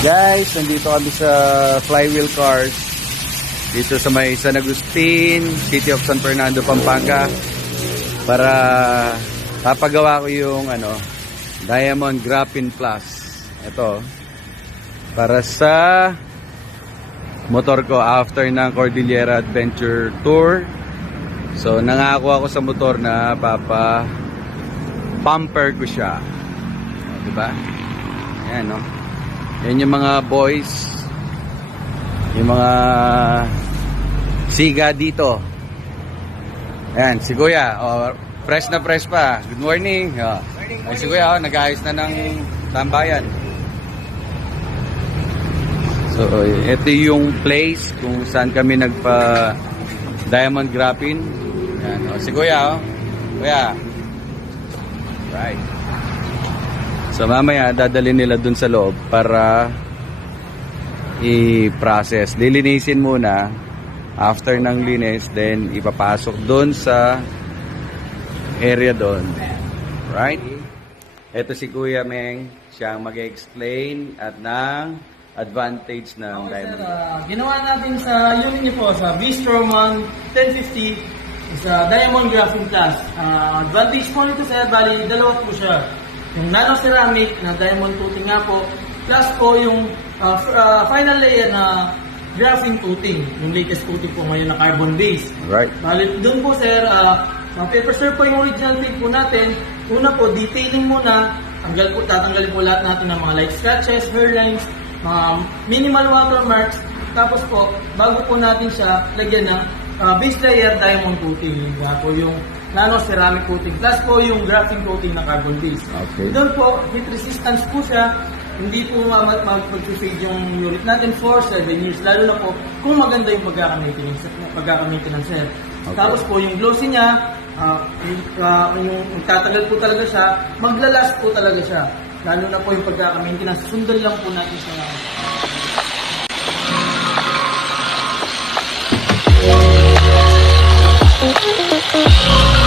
Guys, nandito kami sa Flywheel Cars dito sa may San Agustin, City of San Fernando, Pampanga, para papagawa ko yung Diamond Graphene Plus. Ito para sa motor ko after ng Cordillera Adventure Tour. So nangako ako sa motor na pumper ko siya, diba? Ayan, no? Yan yung mga boys, yung mga siga dito. Ayan, si Kuya, fresh na fresh pa. Good morning. Ay, si Kuya, nag-ayos na ng tambayan. So, ito yung place kung saan kami nagpa Diamond Graphene. Ayan, si Kuya, Kuya. Right. So mamaya dadalhin nila dun sa loob para i-process. Lilinisin muna. After ng linis, then ipapasok dun sa area dun. Right? Ito si Kuya Meng. Siya ang mag-explain at ng advantage ng Diamond. Ginawa natin sa unit niyo po sa Bistroman 1050 sa Diamond Graphene Plus. Advantage po nito sir, bali dalawa po siya. Yung nano ceramic na diamond coating nga po, plus po yung final layer na graphene coating, yung latest coating po ngayon na carbon base. Right. Bali doon po sir, paper serve po yung original tape po natin. Una po, detailing muna, tatanggalin po lahat natin ng mga light scratches, hairlines, mga minimal watermarks. Tapos po, bago po natin siya lagyan ng base layer diamond coating. Kaya po yung nano ceramic coating plus po yung graphene coating na carbon base. Okay. Doon po, heat resistance po siya. Hindi po mag-fade yung unit natin for 7 years. Lalo na po kung maganda yung pagkaka-maintenance sir. Okay. Tapos po yung glossy niya, yung tatagal po talaga siya, maglalast po talaga siya. Lalo na po yung pagkaka-maintenance. Sundan lang po natin sa Thank you.